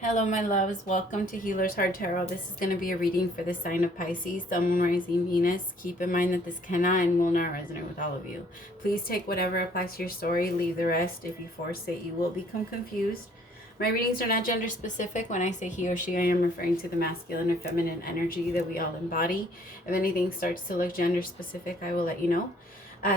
Hello, my loves. Welcome to Healer's Heart Tarot. This is going to be a reading for the sign of Pisces, Sun, Moon, Rising, Venus. Keep in mind that this cannot and will not resonate with all of you. Please take whatever applies to your story. Leave the rest. If you force it, you will become confused. My readings are not gender specific. When I say he or she, I am referring to the masculine or feminine energy that we all embody. If anything starts to look gender specific, I will let you know.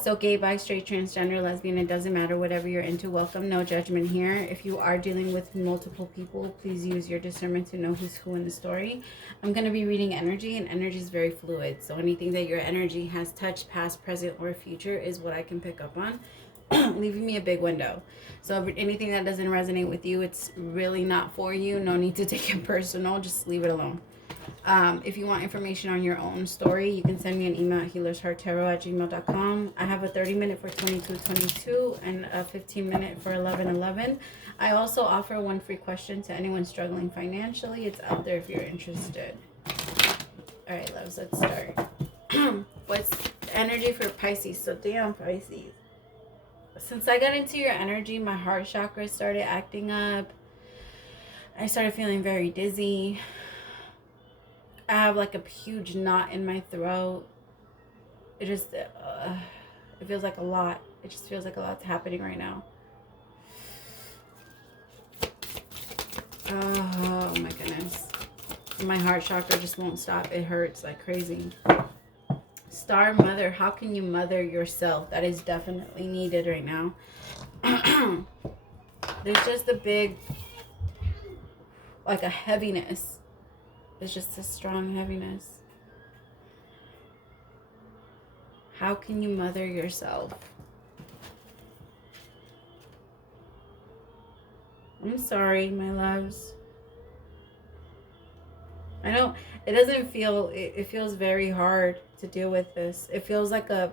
So gay, bi, straight, transgender, lesbian, it doesn't matter, whatever you're into, welcome, no judgment here. If you are dealing with multiple people, please use your discernment to know who's who in the story. I'm going to be reading energy, and energy is very fluid. So anything that your energy has touched, past, present, or future is what I can pick up on, leaving me a big window. So if anything that doesn't resonate with you, it's really not for you. No need to take it personal. Just leave it alone. If you want information on your own story, you can send me an email at HealersHeartTarot@gmail.com. I have a 30-minute for 2222 and a 15-minute for 1111. I also offer one free question to anyone struggling financially. It's out there if you're interested. All right, loves, let's start. What's energy for Pisces? So damn, Pisces. Since I got into your energy, my heart chakra started acting up. I started feeling very dizzy. I have like a huge knot in my throat. It just, it feels like a lot. It just feels like a lot's happening right now. Oh my goodness. My heart chakra just won't stop. It hurts like crazy. Star Mother, how can you mother yourself? That is definitely needed right now. There's just a big, like a heaviness. It's just a strong heaviness. How can you mother yourself? I'm sorry, my loves. I know it doesn't feel, it feels very hard to deal with this. It feels like I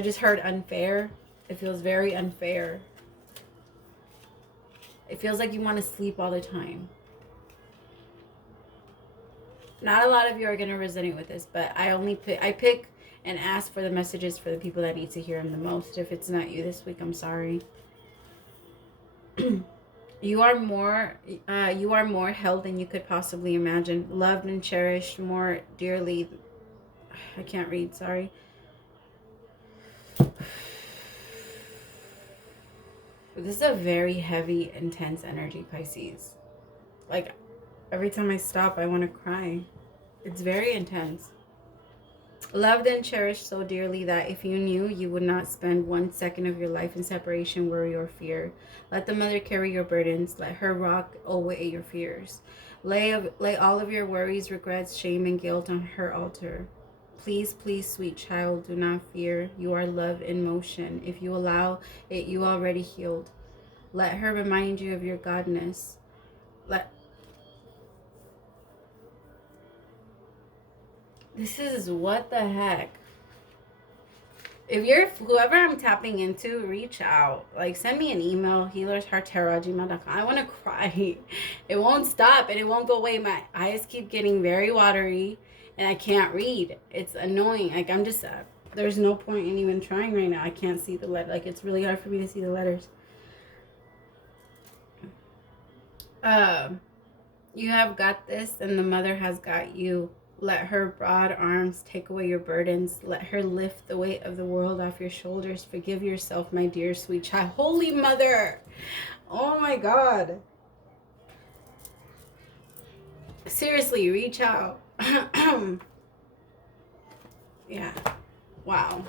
just heard unfair. It feels very unfair. It feels like you want to sleep all the time. Not a lot of you are going to resonate with this, but I pick and ask for the messages for the people that need to hear them the most. If it's not you this week, I'm sorry. You are more held than you could possibly imagine, loved and cherished more dearly. I can't read, sorry. This is a very heavy, intense energy, Pisces. Like, every time I stop, I want to cry. It's very intense. Loved and cherished so dearly that if you knew, you would not spend 1 second of your life in separation, worry, or fear. Let the mother carry your burdens. Let her rock away your fears. Lay all of your worries, regrets, shame, and guilt on her altar. Please, please, sweet child, do not fear. You are love in motion. If you allow it, you already healed. Let her remind you of your godness. This is what the heck. If you're whoever I'm tapping into, reach out. Like, send me an email, HealersHeartTarot@gmail.com. I want to cry. It won't stop and it won't go away. My eyes keep getting very watery and I can't read. It's annoying. Like, I'm just, there's no point in even trying right now. I can't see the letter. Like, it's really hard for me to see the letters. You have got this and the mother has got you. Let her broad arms take away your burdens. Let her lift the weight of the world off your shoulders. Forgive yourself, my dear sweet child. Holy Mother! Oh my God. Seriously, reach out. Yeah. Wow.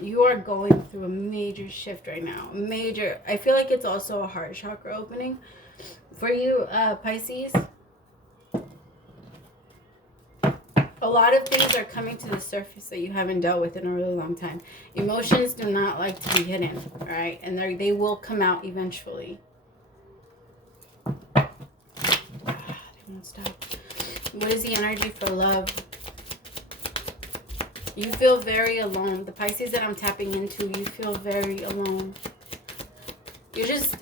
You are going through a major shift right now. Major. I feel like it's also a heart chakra opening. For you, Pisces, a lot of things are coming to the surface that you haven't dealt with in a really long time. Emotions do not like to be hidden, all right? And they will come out eventually. They won't stop. What is the energy for love? You feel very alone. The Pisces that I'm tapping into, you feel very alone. You're just...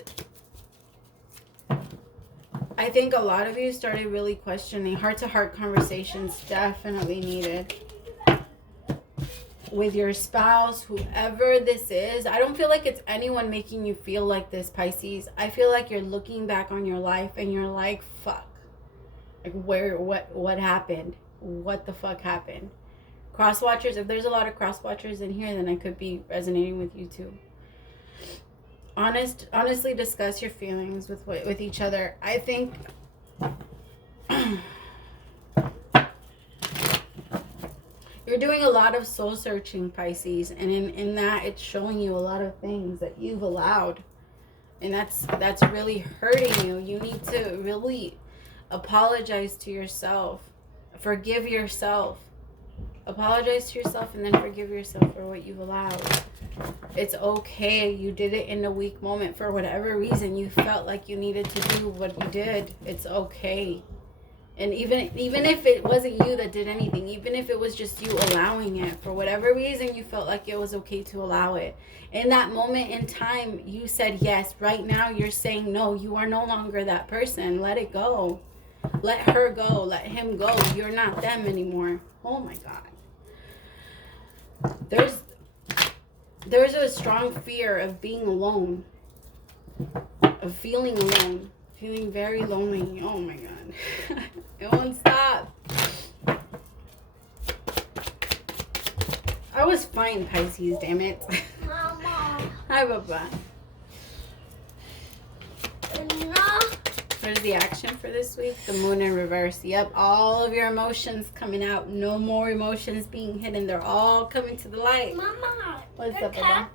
I think a lot of you started really questioning. Heart-to-heart conversations definitely needed. with your spouse, whoever this is. I don't feel like it's anyone making you feel like this, Pisces. I feel like you're looking back on your life and you're like, fuck. Like, what happened? What the fuck happened? Cross watchers, if there's a lot of cross watchers in here, then I could be resonating with you too. Honestly discuss your feelings with each other. I think you're doing a lot of soul searching, Pisces, and in that it's showing you a lot of things that you've allowed, and that's really hurting you. You need to really apologize to yourself, forgive yourself, apologize to yourself, and then forgive yourself for what you've allowed. It's okay. You did it in a weak moment for whatever reason. You felt like you needed to do what you did. It's okay. And even if it wasn't you that did anything, even if it was just you allowing it, for whatever reason you felt like it was okay to allow it. In that moment in time, you said yes. Right now you're saying no. You are no longer that person. Let it go. Let her go. Let him go. You're not them anymore. Oh my God. There's a strong fear of being alone. Of feeling alone. Feeling very lonely. Oh my God. It won't stop. I was fine, Pisces, damn it. Mama. Hi, Baba. No. There's the action for this week. The moon in reverse. Yep, all of your emotions coming out. No more emotions being hidden. They're all coming to the light. Mama. What's up, Baba?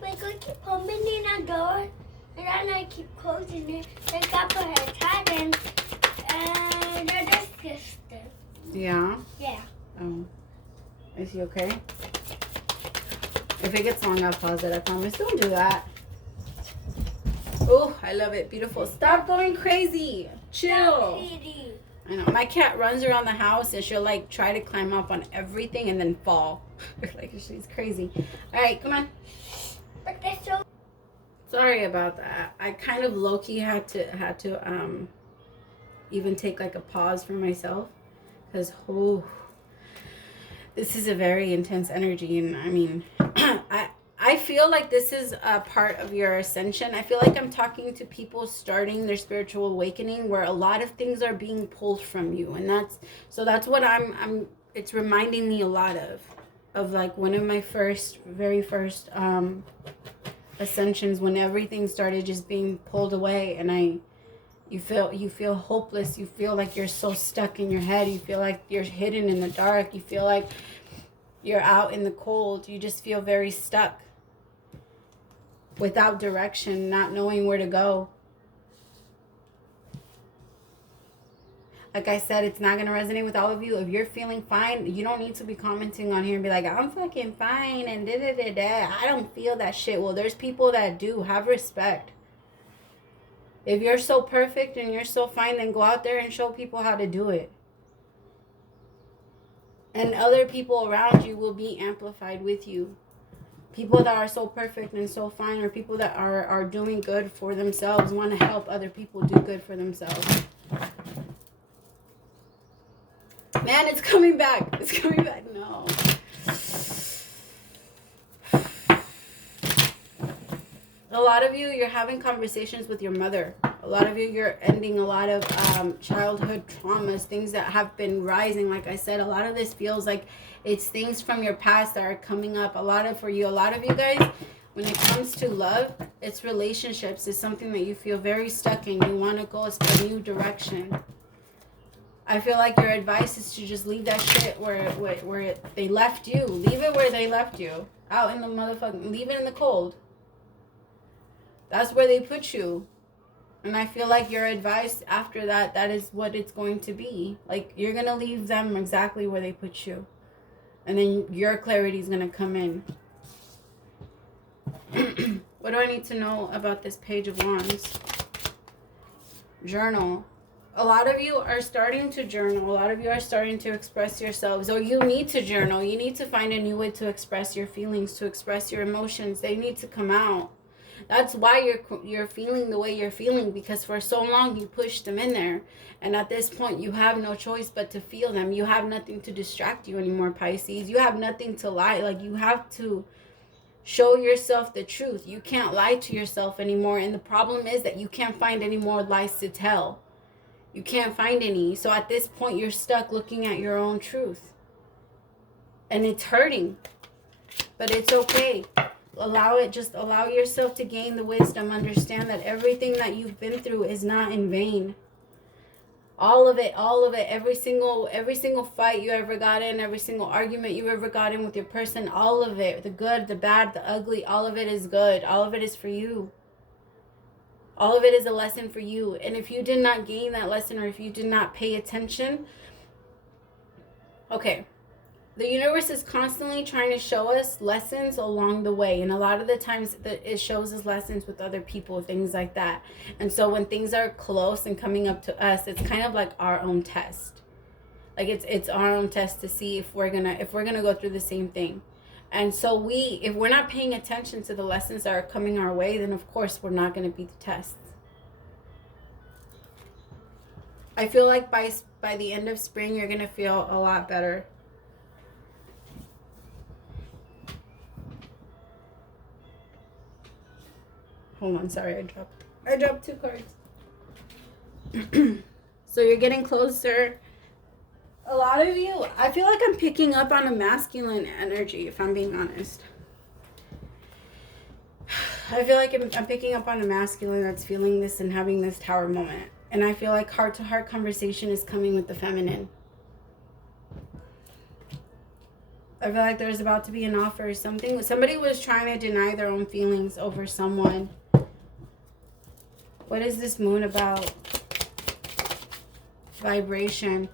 My girl keep opening the door, and then I keep closing it. They got for her cat in, and they're disgusting. Yeah? Yeah. Oh. Is he okay? If it gets long, I'll pause it. I promise. Don't do that. Oh, I love it. Beautiful. Stop going crazy. Chill. I know. My cat runs around the house and she'll like try to climb up on everything and then fall. Like she's crazy. All right, come on. But they're so. Sorry about that. I kind of low-key had to even take like a pause for myself, because this is a very intense energy, and I mean I feel like this is a part of your ascension. I feel like I'm talking to people starting their spiritual awakening, where a lot of things are being pulled from you, and that's what I'm it's reminding me a lot of like one of my very first ascensions, when everything started just being pulled away, and you feel hopeless. You feel like you're so stuck in your head. You feel like you're hidden in the dark. You feel like you're out in the cold. You just feel very stuck, without direction, not knowing where to go. Like I said, it's not going to resonate with all of you. If you're feeling fine, you don't need to be commenting on here and be like, I'm fucking fine and da-da-da-da. I don't feel that shit. Well, there's people that do. Have respect. If you're so perfect and you're so fine, then go out there and show people how to do it. And other people around you will be amplified with you. People that are so perfect and so fine, or people that are doing good for themselves, want to help other people do good for themselves. Man, it's coming back. It's coming back. No. A lot of you, you're having conversations with your mother. A lot of you, you're ending a lot of childhood traumas, things that have been rising. Like I said, a lot of this feels like it's things from your past that are coming up. A lot of you guys, when it comes to love, it's relationships. It's something that you feel very stuck in. You want to go a new direction. I feel like your advice is to just leave that shit where they left you. Leave it where they left you. Out in the motherfucking, leave it in the cold. That's where they put you. And I feel like your advice after that is what it's going to be. Like, you're going to leave them exactly where they put you. And then your clarity is going to come in. What do I need to know about this Page of Wands? Journal. A lot of you are starting to journal. A lot of you are starting to express yourselves. Or you need to journal. You need to find a new way to express your feelings, to express your emotions. They need to come out. That's why you're feeling the way you're feeling, because for so long you pushed them in there. And at this point, you have no choice but to feel them. You have nothing to distract you anymore, Pisces. You have nothing to lie. Like, you have to show yourself the truth. You can't lie to yourself anymore. And the problem is that you can't find any more lies to tell. You can't find any. So at this point, you're stuck looking at your own truth. And it's hurting. But it's okay. Allow it. Just allow yourself to gain the wisdom. Understand that everything that you've been through is not in vain. All of it, every single fight you ever got in, every single argument you ever got in with your person, all of it, the good, the bad, the ugly, all of it is good. All of it is for you. All of it is a lesson for you. And if you did not gain that lesson, or if you did not pay attention, okay, the universe is constantly trying to show us lessons along the way. And a lot of the times it shows us lessons with other people, things like that. And so when things are close and coming up to us, it's kind of like our own test. Like it's our own test to see if we're gonna go through the same thing. And so if we're not paying attention to the lessons that are coming our way, then of course we're not gonna beat the tests. I feel like by the end of spring, you're gonna feel a lot better. Hold on, sorry, I dropped 2 cards. So you're getting closer. A lot of you, I feel like I'm picking up on a masculine energy, if I'm being honest. I feel like I'm picking up on a masculine that's feeling this and having this tower moment. And I feel like heart-to-heart conversation is coming with the feminine. I feel like there's about to be an offer. Somebody was trying to deny their own feelings over someone. What is this moon about? Vibration.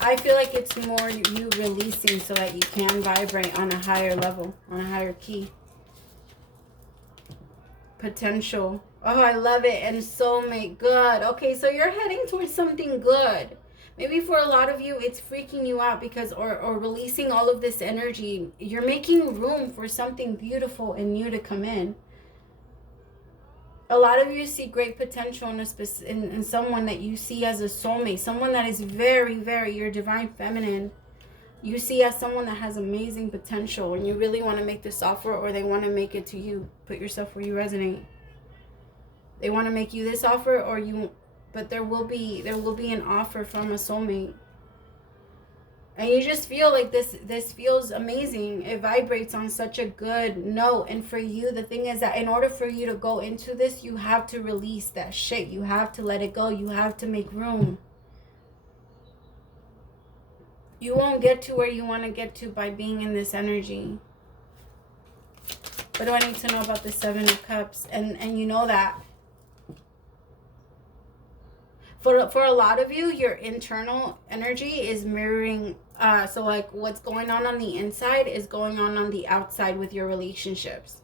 I feel like it's more you releasing so that you can vibrate on a higher level, on a higher key. Potential. Oh, I love it. And soulmate. Good. Okay, so you're heading towards something good. Maybe for a lot of you, it's freaking you out because, or releasing all of this energy. You're making room for something beautiful and new to come in. A lot of you see great potential in someone that you see as a soulmate. Someone that is very, very your divine feminine. You see as someone that has amazing potential and you really want to make this offer, or they want to make it to you. Put yourself where you resonate. They want to make you this offer, or you... But there will be an offer from a soulmate. And you just feel like this feels amazing. It vibrates on such a good note. And for you, the thing is that in order for you to go into this, you have to release that shit. You have to let it go. You have to make room. You won't get to where you want to get to by being in this energy. What do I need to know about the 7 of Cups? And you know that. For a lot of you, your internal energy is mirroring, so like what's going on the inside is going on the outside with your relationships.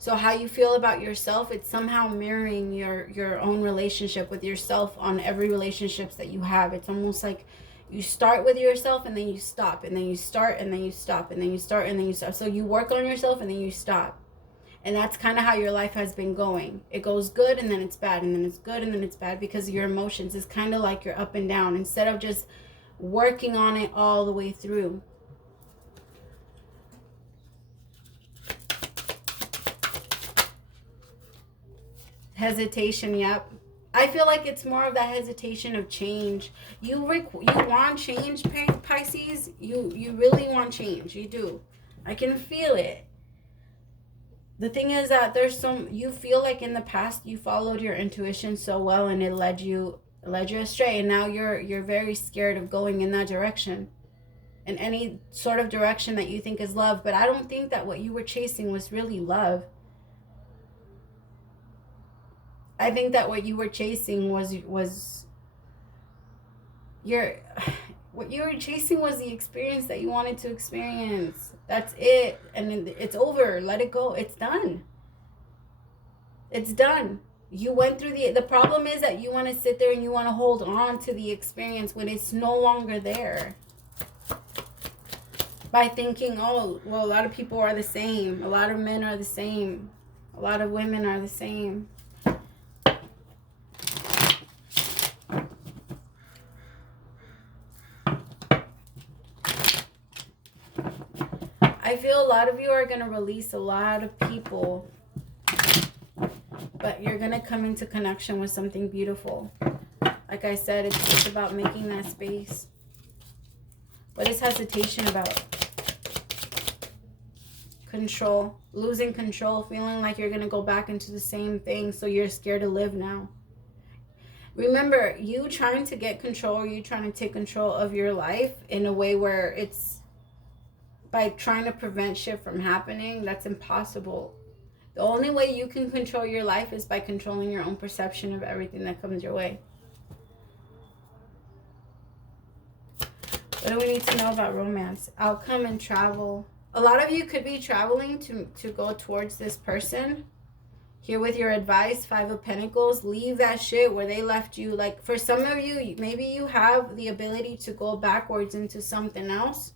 So how you feel about yourself, it's somehow mirroring your own relationship with yourself on every relationships that you have. It's almost like you start with yourself and then you stop, and then you start and then you stop, and then you start and then you stop. So you work on yourself and then you stop. And that's kind of how your life has been going. It goes good and then it's bad, and then it's good and then it's bad, because your emotions is kind of like you're up and down instead of just working on it all the way through. Hesitation, yep. I feel like it's more of that hesitation of change. You want change, Pisces. You really want change. You do. I can feel it. The thing is that you feel like in the past you followed your intuition so well and it led you astray, and now you're very scared of going in that direction, in any sort of direction that you think is love. But I don't think that what you were chasing was really love. I think that what you were chasing was what you were chasing was the experience that you wanted to experience. That's it. And it's over. Let it go. It's done. It's done. You went through the problem is that you want to sit there and you want to hold on to the experience when it's no longer there. by thinking, oh, well, a lot of people are the same. A lot of men are the same. A lot of women are the same. I feel a lot of you are going to release a lot of people, but you're going to come into connection with something beautiful. Like I said, it's just about making that space. What is hesitation about? Control. Losing control. Feeling like you're going to go back into the same thing, so you're scared to live now. Remember, you trying to get control, you trying to take control of your life in a way where it's by trying to prevent shit from happening. That's impossible. The only way you can control your life is by controlling your own perception of everything that comes your way. What do we need to know about romance? Outcome and travel. A lot of you could be traveling to go towards this person. Here with your advice, 5 of Pentacles. Leave that shit where they left you. Like, for some of you, maybe you have the ability to go backwards into something else.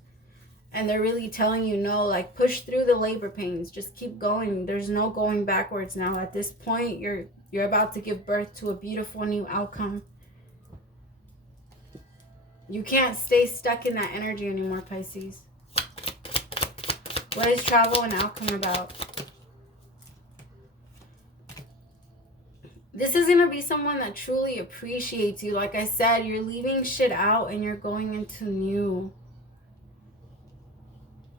And they're really telling you, no, like, push through the labor pains. Just keep going. There's no going backwards now. At this point, you're about to give birth to a beautiful new outcome. You can't stay stuck in that energy anymore, Pisces. What is travel and outcome about? This is going to be someone that truly appreciates you. Like I said, you're leaving shit out and you're going into new.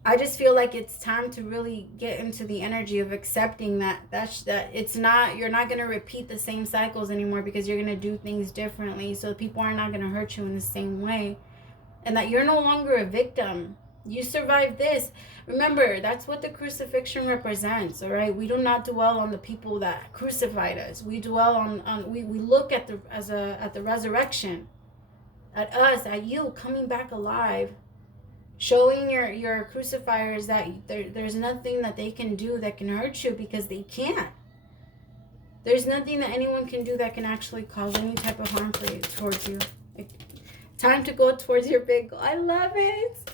I just feel like it's time to really get into the energy of accepting that it's not, you're not going to repeat the same cycles anymore, because you're going to do things differently. So people are not going to hurt you in the same way. And that you're no longer a victim. You survived this. Remember, that's what the crucifixion represents, all right? We do not dwell on the people that crucified us. We dwell on we look at the resurrection. At us, at you coming back alive. Showing your crucifiers that there's nothing that they can do that can hurt you, because they can't. There's nothing that anyone can do that can actually cause any type of harm for you, towards you. Time to go towards your big goal. I love it.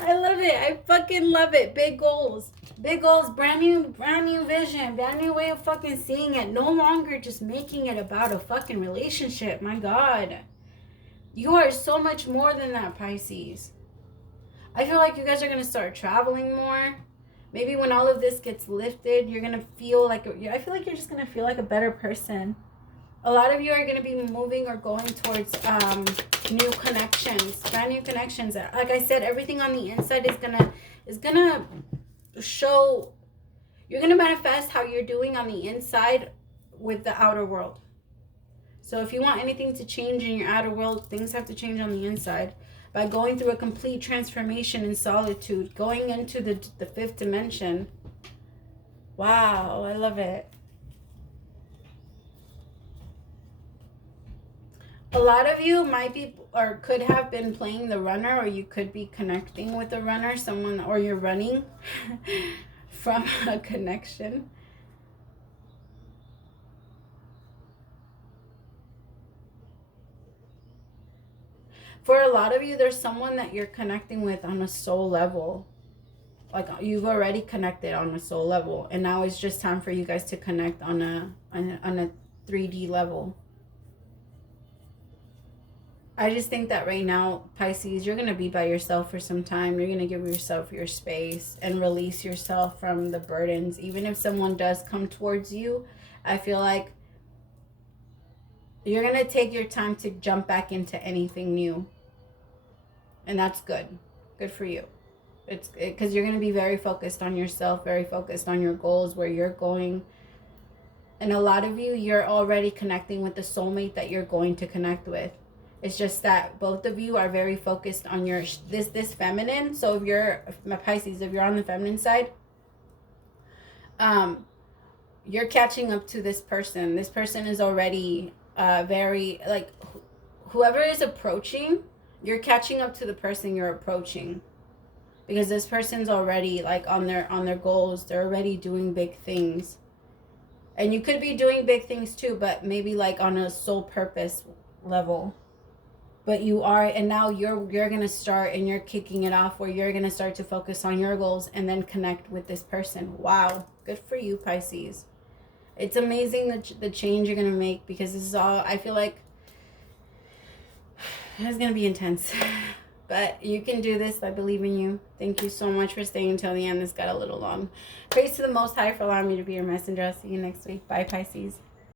I love it. I fucking love it. Big goals. Big goals. Brand new vision. Brand new way of fucking seeing it. No longer just making it about a fucking relationship. My God. You are so much more than that, Pisces. I feel like you guys are going to start traveling more. Maybe when all of this gets lifted, you're going to feel like, I feel like you're just going to feel like a better person. A lot of you are going to be moving or going towards new connections, brand new connections. Like I said, everything on the inside is gonna show. You're going to manifest how you're doing on the inside with the outer world. So if you want anything to change in your outer world, things have to change on the inside. By going through a complete transformation in solitude, going into the 5th dimension. Wow, I love it. A lot of you might be or could have been playing the runner, or you could be connecting with a runner, someone, or you're running from a connection. For a lot of you, there's someone that you're connecting with on a soul level. Like, you've already connected on a soul level. And now it's just time for you guys to connect on a 3D level. I just think that right now, Pisces, you're going to be by yourself for some time. You're going to give yourself your space and release yourself from the burdens. Even if someone does come towards you, I feel like you're going to take your time to jump back into anything new. And that's good. Good for you. It's because you're going to be very focused on yourself, very focused on your goals, where you're going. And a lot of you, you're already connecting with the soulmate that you're going to connect with. It's just that both of you are very focused on your this feminine. So if you're Pisces, if you're on the feminine side, you're catching up to this person. This person is already very, like, whoever is approaching, you're catching up to the person you're approaching, because this person's already like on their goals. They're already doing big things, and you could be doing big things too, but maybe like on a soul purpose level. But you are, and now you're going to start, and you're kicking it off where you're going to start to focus on your goals and then connect with this person. Wow. Good for you, Pisces. It's amazing the change you're going to make, because this is all, I feel like it's going to be intense. But you can do this. I believe in you. Thank you so much for staying until the end. This got a little long. Praise to the Most High for allowing me to be your messenger. I'll see you next week. Bye, Pisces.